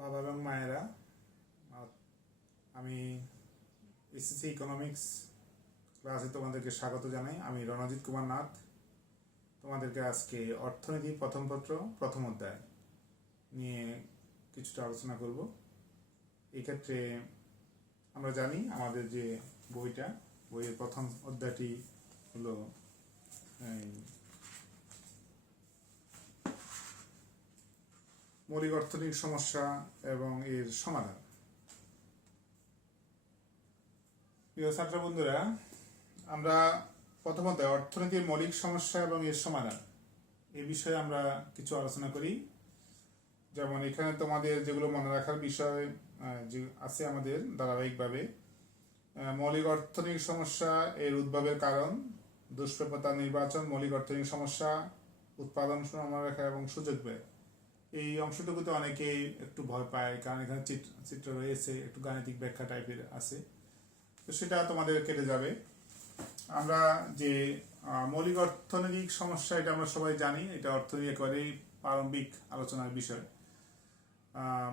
বাবা এবং মায়েরা, আমি এসএসসি ইকোনমিক্স ক্লাসে তোমাদেরকে স্বাগত জানাই। আমি রণজিৎ কুমার নাথ। তোমাদেরকে আজকে অর্থনীতি প্রথম পত্র প্রথম অধ্যায় নিয়ে কিছুটা আলোচনা করব। এক্ষেত্রে আমরা জানি আমাদের যে বইয়ের প্রথম অধ্যায়টি হলো মৌলিক অর্থনৈতিক সমস্যা এবং এর সমাধান। প্রিয় ছাত্র বন্ধুরা, আমরা প্রথমত অর্থনীতির মৌলিক সমস্যা এবং এর সমাধান এই বিষয়ে আমরা কিছু আলোচনা করি। যেমন এখানে তোমাদের যেগুলো মনে রাখার বিষয় যে আছে আমাদের ধারাবাহিকভাবে, মৌলিক অর্থনৈতিক সমস্যা, এর উদ্ভবের কারণ, দুষ্প্রাপ্যতা নির্বাচন, মৌলিক অর্থনৈতিক সমস্যা, উৎপাদন সীমারেখা এবং সুযোগ ব্যয়। এই অংশটুকুতে অনেকেই একটু ভয় পায়, কারণ এখানে চিত্র রয়েছে, একটু গাণিতিক ব্যাখ্যা টাইপের আছে, তো সেটা তোমাদের কেটে যাবে। আমরা যে মৌলিক অর্থনৈতিক সমস্যা, এটা আমরা সবাই জানি, এটা অর্থনীতি একেবারেই প্রারম্ভিক আলোচনার বিষয়।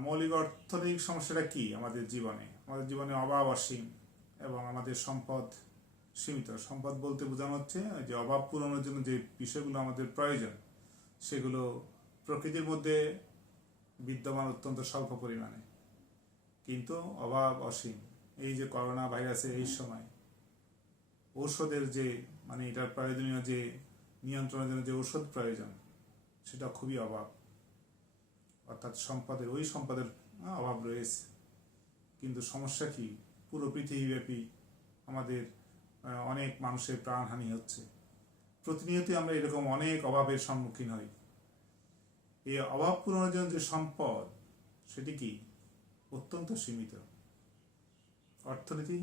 মৌলিক অর্থনৈতিক সমস্যাটা কি? আমাদের জীবনে অভাব অসীম এবং আমাদের সম্পদ সীমিত। সম্পদ বলতে বোঝানো হচ্ছে যে অভাব পূরণের জন্য যে বিষয়গুলো আমাদের প্রয়োজন সেগুলো প্রকৃতির মধ্যে বিদ্যমান অত্যন্ত স্বল্প পরিমাণে, কিন্তু অভাব অসীম। এই যে করোনা ভাইরাসের এই সময় ঔষধের যে এটার প্রয়োজনীয় যে নিয়ন্ত্রণের জন্য যে ঔষধ প্রয়োজন সেটা খুবই অভাব, অর্থাৎ ওই সম্পদের অভাব রয়েছে। কিন্তু সমস্যা কি? পুরো পৃথিবীব্যাপী আমাদের অনেক মানুষের প্রাণহানি হচ্ছে। প্রতিনিয়তই আমরা এরকম অনেক অভাবের সম্মুখীন হই। এই অভাব পূরণের জন্য যে সম্পদ সেটি কি? অত্যন্ত সীমিত। অর্থনীতি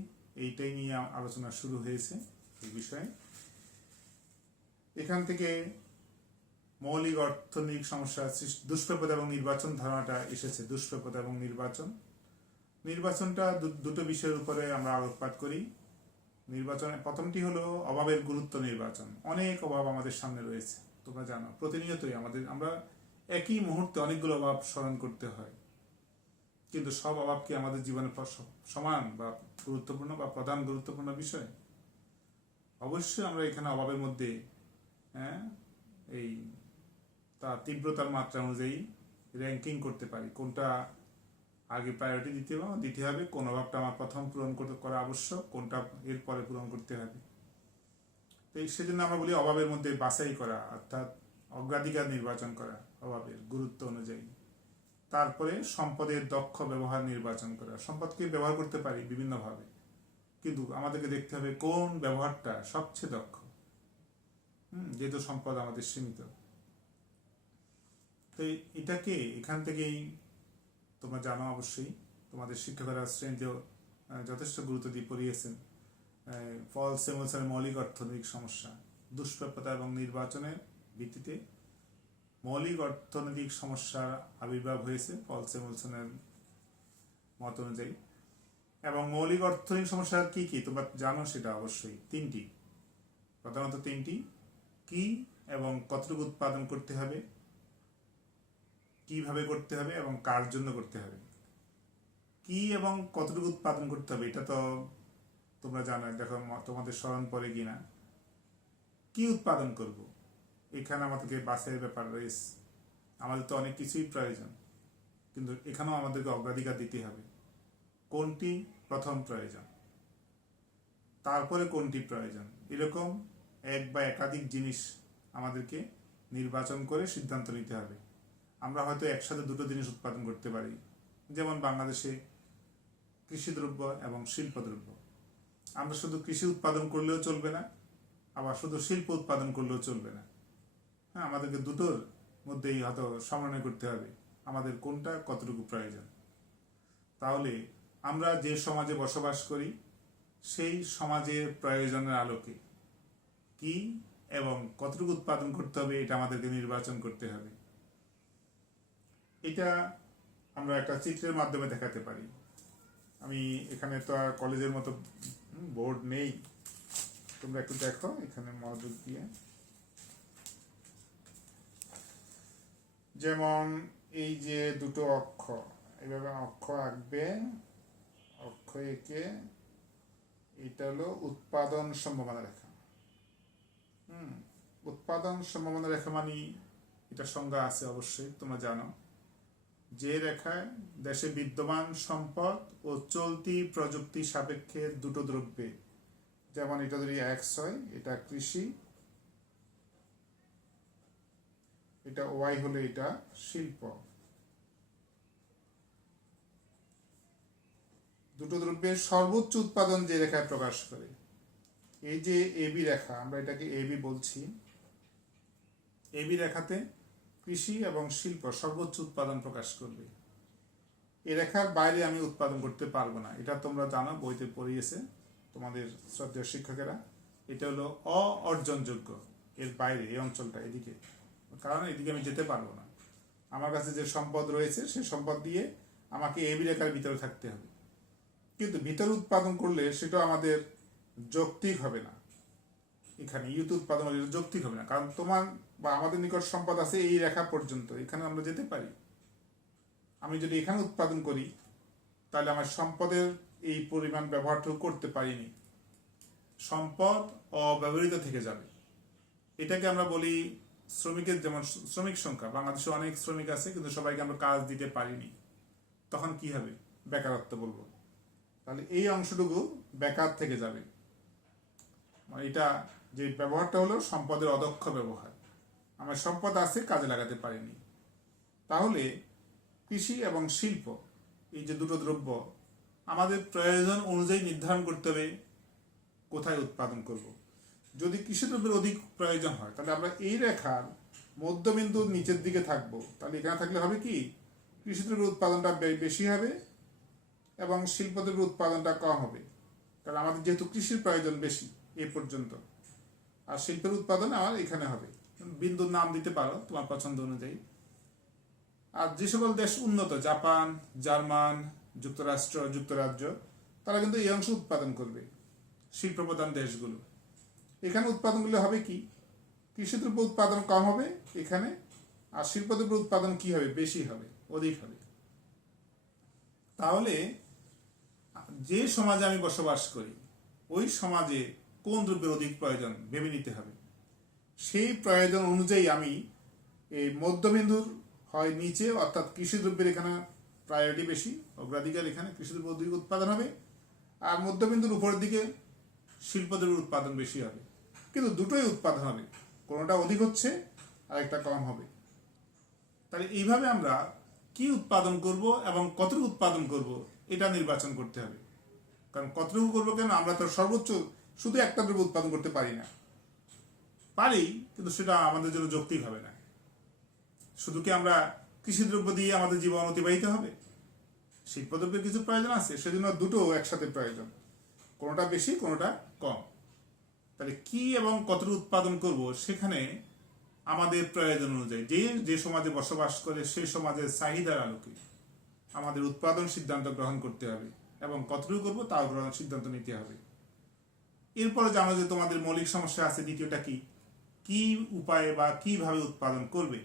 এইটাই নিয়ে আলোচনা শুরু হয়েছে এই বিষয়ে। এখান থেকে মৌলিক অর্থনৈতিক সমস্যা, দুষ্প্রাপ্যতা এবং নির্বাচন ধারণাটা এসেছে। দুষ্প্রাপ্যতা এবং নির্বাচনটা দুটো বিষয়ের উপরে আমরা আলোকপাত করি। নির্বাচনের প্রথমটি হলো অভাবের গুরুত্ব নির্বাচন। অনেক অভাব আমাদের সামনে রয়েছে, তোমরা জানো। প্রতিনিয়তই আমরা একই মুহূর্তে অনেকগুলো অভাব স্মরণ করতে হয়, কিন্তু সব অভাব কি আমাদের জীবনে সমান বা গুরুত্বপূর্ণ বা প্রধান গুরুত্বপূর্ণ বিষয়? অবশ্যই আমরা এখানে অভাবের মধ্যে এই তার তীব্রতার মাত্রা অনুযায়ী র্যাঙ্কিং করতে পারি, কোনটা আগে প্রায়োরিটি দিতে হবে, কোন অভাবটা আমার প্রথম পূরণ করা আবশ্যক, কোনটা এর পরে পূরণ করতে হবে। তো সেজন্য আমরা বলি অভাবের মধ্যে বাছাই করা, অর্থাৎ অগ্রাধিকার নির্বাচন করা অভাবের গুরুত্ব অনুযায়ী। তারপরে সম্পদের দক্ষ ব্যবহার নির্বাচন করা। সম্পদকে ব্যবহার করতে পারি বিভিন্নভাবে, কিন্তু আমাদেরকে দেখতে হবে কোন ব্যবহারটা সবচেয়ে দক্ষ, যেহেতু সম্পদ আমাদের সীমিত। তো এটাকে এখান থেকেই তোমরা জানো, অবশ্যই তোমাদের শিক্ষকেরা শ্রেণীতেও যথেষ্ট গুরুত্ব দিয়ে পড়িয়েছেন। পল স্যামুয়েলসনের মৌলিক অর্থনৈতিক সমস্যা, দুষ্প্রাপ্যতা এবং নির্বাচনের ভিত্তিতে মৌলিক অর্থনৈতিক সমস্যার আবির্ভাব হয়েছে পল স্যামুয়েলসনের মত অনুযায়ী। এবং মৌলিক অর্থনৈতিক সমস্যা কি কি তোমরা জানো, সেটা অবশ্যই প্রধানত তিনটি। কি এবং কতটুকু উৎপাদন করতে হবে, কিভাবে করতে হবে এবং কার জন্য করতে হবে। কি এবং কতটুকু উৎপাদন করতে হবে এটা তো তোমরা জানো, দেখো তোমাদের স্মরণ পড়ে কিনা। কি উৎপাদন করব, এখানে আমাদেরকে বাছাইয়ের ব্যাপার রয়েছে। আমাদের তো অনেক কিছুই প্রয়োজন, কিন্তু এখানেও আমাদেরকে অগ্রাধিকার দিতে হবে। কোনটি প্রথম প্রয়োজন, তারপরে কোনটি প্রয়োজন, এরকম এক বা একাধিক জিনিস আমাদেরকে নির্বাচন করে সিদ্ধান্ত নিতে হবে। আমরা হয়তো একসাথে দুটো জিনিস উৎপাদন করতে পারি, যেমন বাংলাদেশে কৃষিদ্রব্য এবং শিল্পদ্রব্য। আমরা শুধু কৃষি উৎপাদন করলেও চলবে না, আবার শুধু শিল্প উৎপাদন করলেও চলবে না। আমাদেরকে দুটোর মধ্যেই হয়তো সমন্বয় করতে হবে আমাদের কোনটা কতটুকু প্রয়োজন। তাহলে আমরা যে সমাজে বসবাস করি সেই সমাজের প্রয়োজনের আলোকে কি এবং কতটুকু উৎপাদন করতে হবে এটা আমাদেরকে নির্বাচন করতে হবে। এটা আমরা একটা চিত্রের মাধ্যমে দেখাতে পারি। আমি এখানে তো আর কলেজের মতো বোর্ড নেই, তোমরা একটু দেখো এখানে মনোযোগ দিয়ে। যেমন এই যে দুটো অক্ষ, এইভাবে অক্ষ আঁকবে, অক্ষ এঁকে এটা হলো উৎপাদন সম্ভাবনা রেখা। উৎপাদন সম্ভাবনা রেখা মানে এটা সংজ্ঞা আছে অবশ্যই, তোমরা জানো, যে রেখায় দেশে বিদ্যমান সম্পদ ও চলতি প্রযুক্তি সাপেক্ষে দুটো দ্রব্যে, যেমন এটা যদি এক্স হয়, এটা কৃষি, এটা ওয়াই হলে এটা শিল্প, দুটো দ্রব্যের সর্বোচ্চ উৎপাদন যে রেখায় প্রকাশ করে। এই যে এবি রেখা, আমরা এটাকে এবি বলছি, এবি রেখাতে কৃষি এবং শিল্প সর্বোচ্চ উৎপাদন প্রকাশ করবে। এই রেখার বাইরে আমি উৎপাদন করতে পারবো না, এটা তোমরা জানো, বইতে পড়িয়েছে তোমাদের শ্রদ্ধেয় শিক্ষকেরা। এটা হলো অর্জনযোগ্য, এর বাইরে এই অঞ্চলটা, এদিকে, কারণ এদিকে আমি যেতে পারবো না। আমার কাছে যে সম্পদ রয়েছে সেই সম্পদ দিয়ে আমাকে এবি রেখার ভিতরে থাকতে হবে। কিন্তু ভিতরে উৎপাদন করলে সেটা আমাদের যৌক্তিক হবে না। এখানে ইউত উৎপাদন হলে যৌক্তিক হবে না, কারণ তোমার বা আমাদের নিকট সম্পদ আছে এই রেখা পর্যন্ত, এখানে আমরা যেতে পারি। আমি যদি এখানে উৎপাদন করি তাহলে আমার সম্পদের এই পরিমাণ ব্যবহারটুকু করতে পারিনি, সম্পদ অব্যবহৃত থেকে যাবে। এটাকে আমরা বলি শ্রমিকের, যেমন শ্রমিক সংখ্যা, বাংলাদেশে অনেক শ্রমিক আছে কিন্তু সবাইকে আমরা কাজ দিতে পারিনি, তখন কি হবে? বেকারত্ব বলবো। তাহলে এই অংশটুকু বেকার থেকে যাবে। এটা যে ব্যবহারটা হলো সম্পদের অদক্ষ ব্যবহার, আমার সম্পদ আছে কাজে লাগাতে পারিনি। তাহলে কৃষি এবং শিল্প, এই যে দুটো দ্রব্য, আমাদের প্রয়োজন অনুযায়ী নির্ধারণ করতে হবে কোথায় উৎপাদন করব। যদি কৃষি দ্রব্যের অধিক প্রয়োজন হয় তাহলে আমরা এই রেখার মধ্যবিন্দুর নিচের দিকে থাকবো। তাহলে এখানে থাকলে হবে কি, কৃষি দ্রব্যের উৎপাদনটা বেশি হবে এবং শিল্প দ্রব্যের উৎপাদনটা কম হবে, কারণ আমাদের যেহেতু কৃষির প্রয়োজন বেশি এ পর্যন্ত, আর শিল্পের উৎপাদন আমার এখানে হবে। বিন্দুর নাম দিতে পারো তোমার পছন্দ অনুযায়ী। আর যে সকল দেশ উন্নত, জাপান, জার্মান, যুক্তরাষ্ট্র, যুক্তরাজ্য, তারা কিন্তু এই অংশ উৎপাদন করবে, শিল্প প্রধান দেশগুলো। এখানে উৎপাদনগুলো হবে কি, কৃষি দ্রব্য উৎপাদন কম হবে এখানে, আর শিল্প দ্রব্য উৎপাদন কি হবে? বেশি হবে, অধিক হবে। তাহলে যে সমাজে আমি বসবাস করি ওই সমাজে কোন দ্রব্যের অধিক প্রয়োজন ভেবে নিতে হবে। সেই প্রয়োজন অনুযায়ী আমি এই মধ্যবিন্দুর হয় নিচে, অর্থাৎ কৃষি দ্রব্যের এখানে প্রায়োরিটি বেশি, অগ্রাধিকার এখানে কৃষি দ্রব্য অধিক উৎপাদন হবে, আর মধ্যবিন্দুর উপরের দিকে শিল্প দ্রব্যের উৎপাদন বেশি হবে। কিন্তু দুটোই উৎপাদন হবে, কোনোটা অধিক হচ্ছে আর একটা কম হবে। তাহলে এইভাবে আমরা কি উৎপাদন করব এবং কতটুকু উৎপাদন করব এটা নির্বাচন করতে হবে। কারণ কতটুকু করবো কেন, আমরা তো সর্বোচ্চ শুধু একটা দ্রব্য উৎপাদন করতে পারি না, পারি কিন্তু সেটা আমাদের জন্য যৌক্তিক হবে না। শুধু কি আমরা কৃষি দ্রব্য দিয়ে আমাদের জীবন অতিবাহিত হবে? শিল্প দ্রব্যের কিছু প্রয়োজন আছে, সেজন্য দুটো একসাথে প্রয়োজন, কোনোটা বেশি কোনোটা কম। তাহলে কি এবং কতটুকু উৎপাদন করব সেখানে আমাদের প্রয়োজন অনুযায়ী, যে সমাজে বসবাস করে সেই সমাজের চাহিদার আলোকে আমাদের উৎপাদন সিদ্ধান্ত গ্রহণ করতে হবে এবং কতটুকু করবো তাও গ্রহণ সিদ্ধান্ত নিতে হবে। এরপরে জানো যে তোমাদের মৌলিক সমস্যা আছে, দ্বিতীয়টা কি উপায়ে বা কিভাবে উৎপাদন করবে।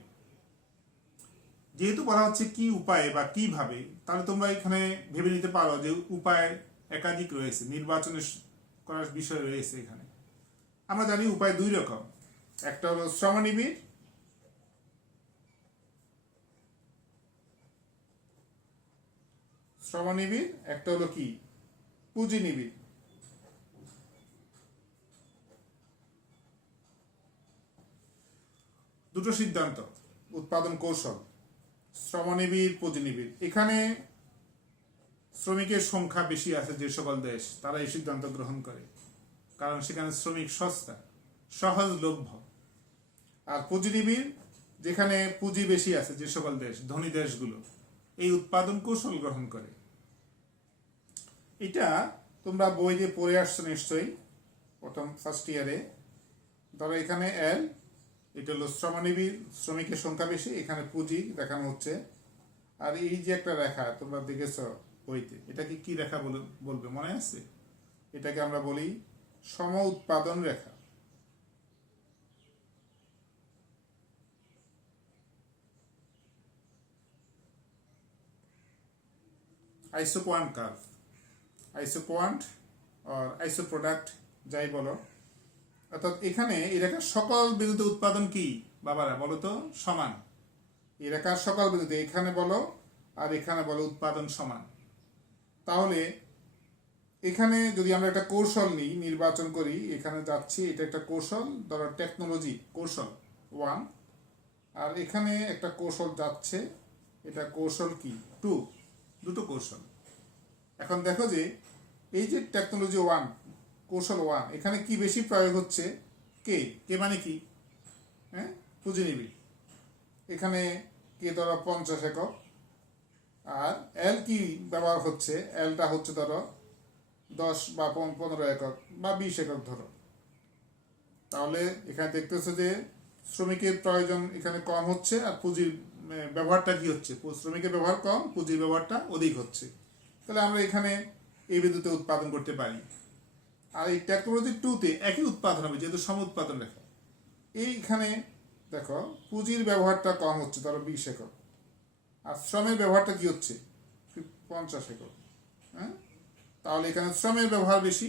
যেহেতু বলা হচ্ছে কি উপায়ে বা কিভাবে, তাহলে তোমরা এখানে ভেবে নিতে পারো যে উপায় একাধিক রয়েছে, নির্বাচনের করার বিষয় রয়েছে এখানে। আমরা জানি উপায় দুই রকম, একটা হলো শ্রমনিবিড়, একটা হলো কি পুঁজিনিবিড়। দুটো সিদ্ধান্ত, উৎপাদন কৌশল, শ্রমনিবিড়, পুঁজিনিবিড়। এখানে শ্রমিকের সংখ্যা বেশি আছে যে সকল দেশ, তারা এই সিদ্ধান্ত গ্রহণ করে, কারণ সেখানে শ্রমিক সস্তা, সহজলভ্য। আর পুঁজিনিবিড়, যেখানে পুঁজি বেশি আছে যে সকল দেশ, ধনী দেশগুলো, এই উৎপাদন কৌশল গ্রহণ করে। এটা তোমরা বই দিয়ে পড়ে আসছো নিশ্চয়ই, প্রথম ফার্স্ট ইয়ারে। ধরো এখানে এল, এটা হলো শ্রমনিবিড়, শ্রমিকের সংখ্যা বেশি, এখানে পুঁজি দেখানো হচ্ছে। আর এই যে একটা রেখা তোমরা দেখেছ বইতে, এটাকে কি রেখা বলবে মনে আছে? এটাকে আমরা বলি সম উৎপাদন রেখা। আইসোকোয়ান্ট কার্ভ, আইসোকোয়ান্ট আর আইসোপ্রোডাক্ট যাই বলো, অর্থাৎ এখানে এই রেখার সকল বিন্দুতে উৎপাদন কি বাবারা বলো তো সমান। এই রেখার সকল বিন্দুতে এখানে বলো আর এখানে বলো উৎপাদন সমান। তাহলে এখানে যদি আমরা একটা কৌশল নিই, নির্বাচন করি, এখানে যাচ্ছি, এটা একটা কৌশল, ধরো টেকনোলজি কৌশল 1, আর এখানে একটা কৌশল যাচ্ছে, এটা কৌশল কি 2, দুটো কৌশল। এখন দেখো যে এই যে টেকনোলজি 1 কৌশল 1 এখানে কি বেশি প্রয়োগ হচ্ছে, কে কে মানে কি, হ্যাঁ পুঁজিনিবিড়। এখানে কে ধরো 50 একক, আর এল কি ব্যবহার হচ্ছে, এলটা হচ্ছে ধরো 10 বা 15 একক বা 20 একক ধরো। তাহলে এখানে দেখতেছো যে শ্রমিকের প্রয়োজন এখানে কম হচ্ছে আর পুঁজির ব্যবহারটা কি হচ্ছে, শ্রমিকের ব্যবহার কম, পুঁজির ব্যবহারটা অধিক হচ্ছে। তাহলে আমরা এখানে এই বিদ্যুতে উৎপাদন করতে পারি। আর এই টেকনোলজি 2-তে একই উৎপাদন হবে যেহেতু সম উৎপাদন রেখা। এইখানে দেখো পুঁজির ব্যবহারটা কম হচ্ছে ধরো 20 একক, আর শ্রমের ব্যবহারটা কি হচ্ছে 50 একক। হ্যাঁ, তাহলে এখানে শ্রমের ব্যবহার বেশি,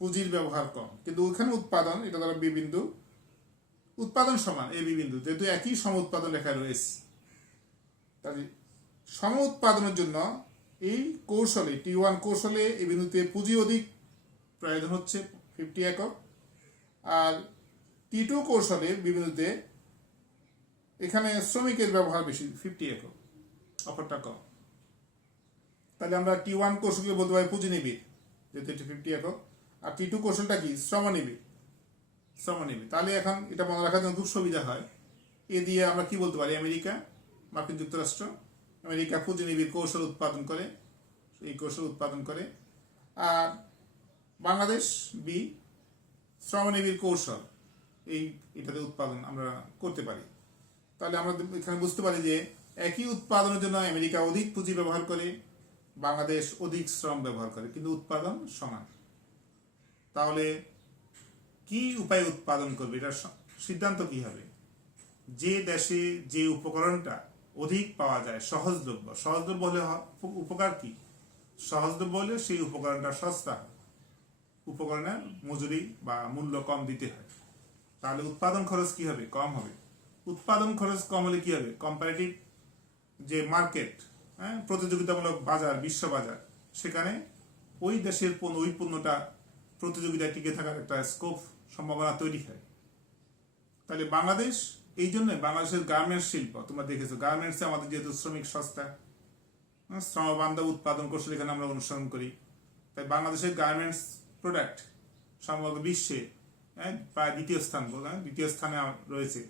পুঁজির ব্যবহার কম, কিন্তু ওখানে উৎপাদন, এটা ধরো বি বিন্দু, উৎপাদন সমান এ বি বিন্দু, যেহেতু একই সম উৎপাদন লেখা রয়েছে। তাহলে সম উৎপাদনের জন্য এই কৌশলে T1 কৌশলে এই বিন্দুতে পুঁজি অধিক প্রয়োজন হচ্ছে 50 একক, আর T2 কৌশলে বিন্দুতে এখানে শ্রমিকের ব্যবহার বেশি 50 একক, অফারটা কম। তাহলে আমরা T1 কৌশলকে বলতে পারি পুঁজিনিবিড় যেহেতু এটি 50 একক, আর T2 কৌশলটা কি শ্রমনিবিড়, শ্রমনিবিড়। তাহলে এখন এটা মনে রাখার জন্য খুব সুবিধা হয়, এ দিয়ে আমরা কি বলতে পারি, আমেরিকা, মার্কিন যুক্তরাষ্ট্র, আমেরিকা পুঁজিনিবিড় কৌশল উৎপাদন করে, এই কৌশল উৎপাদন করে। আর বাংলাদেশ বি শ্রমনিবিড় কৌশল, এটাতে উৎপাদন আমরা করতে পারি। তাহলে আমরা এখানে বুঝতে পারি যে একই উৎপাদনের জন্য আমেরিকা অধিক পুঁজি ব্যবহার করে, বাংলাদেশ অধিক শ্রম ব্যবহার করে, কিন্তু উৎপাদন সমান। তাহলে কি উপায়ে উৎপাদন করবে, এটার সিদ্ধান্ত কি হবে? যে দেশে যে উপকরণটা অধিক পাওয়া যায়, সহজলভ্য, সহজলভ্য হলে উপকার কি, সহজলভ্য হলে সেই উপকরণটা সস্তা, উপকরণের মজুরি বা মূল্য কম দিতে হয়। তাহলে উৎপাদন খরচ কি হবে, কম হবে। উৎপাদন খরচ কম হলে কি হবে, কম্পারেটিভ যে মার্কেট, হ্যাঁ প্রতিযোগিতামূলক বাজার, বিশ্ব বাজার, সেখানে ওই দেশের ওই পণ্যটা প্রতিযোগিতায় টিকে থাকার একটা স্কোপ, সম্ভাবনা তৈরি হয়। তাহলে বাংলাদেশ, এই জন্য বাংলাদেশের গার্মেন্টস শিল্প, তোমরা দেখেছো গার্মেন্টসে আমাদের যেহেতু শ্রমিক সস্তা, শ্রমবান্ধব উৎপাদন কৌশল এখানে আমরা অনুসরণ করি, তাই বাংলাদেশের গার্মেন্টস প্রোডাক্ট সমগ্র বিশ্বে প্রায় দ্বিতীয় স্থানে রয়েছে।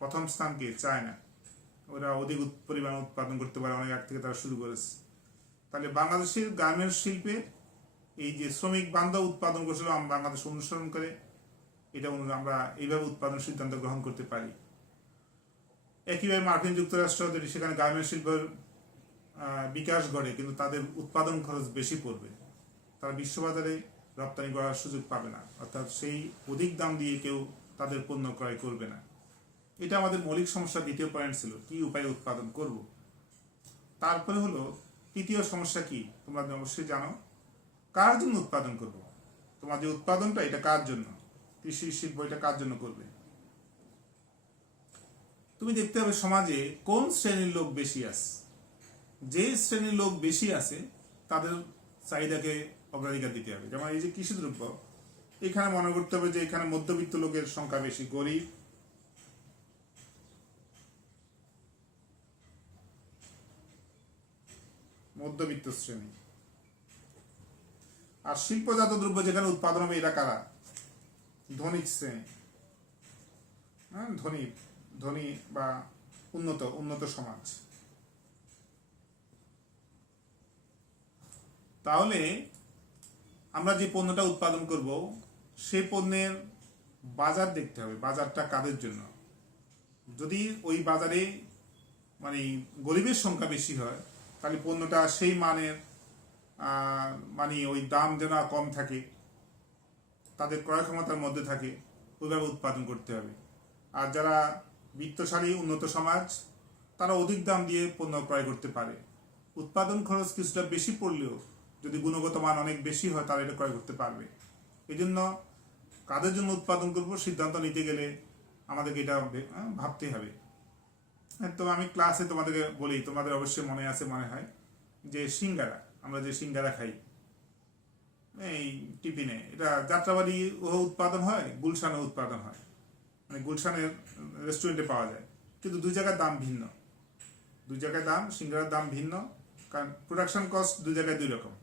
প্রথম স্থানকে চায়না, ওরা অধিক পরিমাণ উৎপাদন করতে পারে, অনেক আগ থেকে তারা শুরু করেছে। তাহলে বাংলাদেশের গার্মেন্টস শিল্পে এই যে শ্রমিক বান্ধব উৎপাদন কৌশল বাংলাদেশ অনুসরণ করে, এটা আমরা এইভাবে উৎপাদন সিদ্ধান্ত গ্রহণ করতে পারি। একইভাবে মার্কিন যুক্তরাষ্ট্র, সেখানে গার্মেন্টস শিল্পের বিকাশ ঘটে, কিন্তু তাদের উৎপাদন খরচ বেশি পড়বে, তারা বিশ্ববাজারে রপ্তানি করার সুযোগ পাবে না, অর্থাৎ সেই অধিক দাম দিয়ে কেউ তাদের পণ্য ক্রয় করবে না। এটা আমাদের মৌলিক সমস্যার দ্বিতীয় পয়েন্ট ছিল, কি উপায়ে উৎপাদন করব। তারপরে হলো তৃতীয় সমস্যা কি, তোমরা অবশ্যই জানো, কার জন্য উৎপাদন করব। তোমার যে উৎপাদনটা, এটা কার জন্য, কৃষি শিল্প এটা কার জন্য করবে। তুমি দেখতে হবে সমাজে কোন শ্রেণীর লোক বেশি আছে, যে শ্রেণীর লোক বেশি আছে তাদের চাহিদাকে অগ্রাধিকার দিতে হবে। যেমন এই যে কৃষি দ্রব্য, এখানে মনে করতে হবে যে এখানে মধ্যবিত্ত লোকের সংখ্যা বেশি, গরিব, মধ্যবিত্ত শ্রেণী। আর শিল্পজাত দ্রব্য যেখানে উৎপাদন হবে, এরা কারা, ধনিক শ্রেণী, হ্যাঁ ধনী বা উন্নত সমাজ। তাহলে আমরা যে পণ্যটা উৎপাদন করব, সেই পণ্যের বাজার দেখতে হবে, বাজারটা কাদের জন্য। যদি ওই বাজারে মানে গরিবের সংখ্যা বেশি হয়, তাহলে পণ্যটা সেই মানের, মানে ওই দাম যেন কম থাকে, তাদের ক্রয় ক্ষমতার মধ্যে থাকে, ওইভাবে উৎপাদন করতে হবে। আর যারা বিত্তশালী উন্নত সমাজ, তারা অধিক দাম দিয়ে পণ্য ক্রয় করতে পারে, উৎপাদন খরচ কিছুটা বেশি পড়লেও যদি গুণগত মান অনেক বেশি হয় তারা এটা ক্রয় করতে পারবে। এই জন্য কাদের জন্য উৎপাদন করব সিদ্ধান্ত নিতে গেলে আমাদেরকে এটা ভাবতে হবে। তো আমি ক্লাসে তোমাদেরকে বলি, তোমাদের অবশ্যই মনে আছে মনে হয়, যে সিঙ্গারা, আমরা যে সিঙ্গারা খাই এই টিফিনে, এটা যাত্রাবাড়ি ও উৎপাদন হয়, গুলশানে উৎপাদন হয়, মানে গুলশানের রেস্টুরেন্টে পাওয়া যায়, কিন্তু দুই জায়গার দাম ভিন্ন। দুই জায়গায় দাম, সিঙ্গারার দাম ভিন্ন, কারণ প্রোডাকশন কস্ট দুই জায়গায় দুই রকম।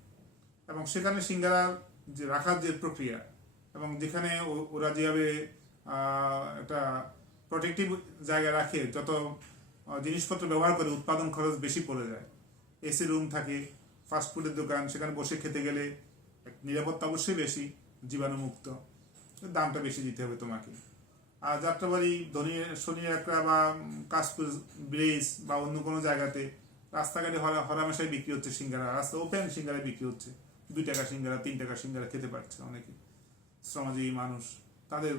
এবং সেখানে সিঙ্গারার যে রাখার যে প্রক্রিয়া, এবং যেখানে ওরা যেভাবে একটা প্রোটেক্টিভ জায়গায় রাখে, যত জিনিসপত্র ব্যবহার করে উৎপাদন খরচ বেশি পড়ে যায়। এসি রুম থাকে, ফাস্টফুডের দোকান, সেখানে বসে খেতে গেলে নিরাপত্তা অবশ্যই বেশি, জীবাণুমুক্ত, দামটা বেশি দিতে হবে তোমাকে। আর যাত্রাবাড়ি শনি একটা বা কাশপুর ব্রিজ বা অন্য কোনো জায়গাতে রাস্তাঘাটে হরামেশাই বিক্রি হচ্ছে সিঙ্গারা, রাস্তা ওপেন সিঙ্গারা বিক্রি হচ্ছে, 2 টাকা সিঙ্গারা 3 টাকা সিঙ্গারা খেতে পারছে অনেকে, শ্রমজীবী মানুষ, তাদের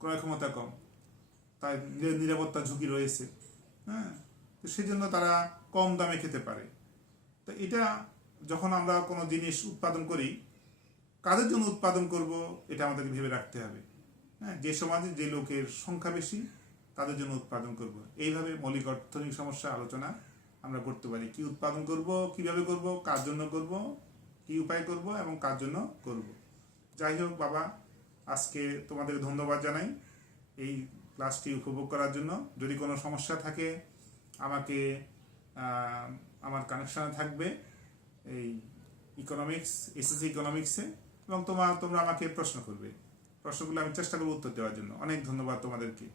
ক্রয় ক্ষমতা কম, তাই নিরাপত্তা ঝুঁকি রয়েছে। হ্যাঁ, তো সেই জন্য তারা কম দামে খেতে পারে। তো এটা যখন আমরা কোনো জিনিস উৎপাদন করি, কাদের জন্য উৎপাদন করব এটা আমাদেরকে ভেবে রাখতে হবে। হ্যাঁ, যে সমাজে যে লোকের সংখ্যা বেশি তাদের জন্য উৎপাদন করব। এইভাবে মৌলিক অর্থনৈতিক সমস্যা আলোচনা আমরা করতে পারি। কি উৎপাদন করব, কিভাবে করব, কার জন্য করব, কি উপায় করব এবং কার জন্য করব। যাই হোক বাবা, আজকে তোমাদের ধন্যবাদ জানাই এই ক্লাসটি উপভোগ করার জন্য। যদি কোনো সমস্যা থাকে আমাকে আমার কানেকশানে থাকবে এই ইকোনমিক্স, এসএসসি ইকোনমিক্সে, এবং তোমরা আমাকে প্রশ্ন করবে। প্রশ্নগুলো আমি চেষ্টা করবো উত্তর দেওয়ার জন্য। অনেক ধন্যবাদ তোমাদেরকে।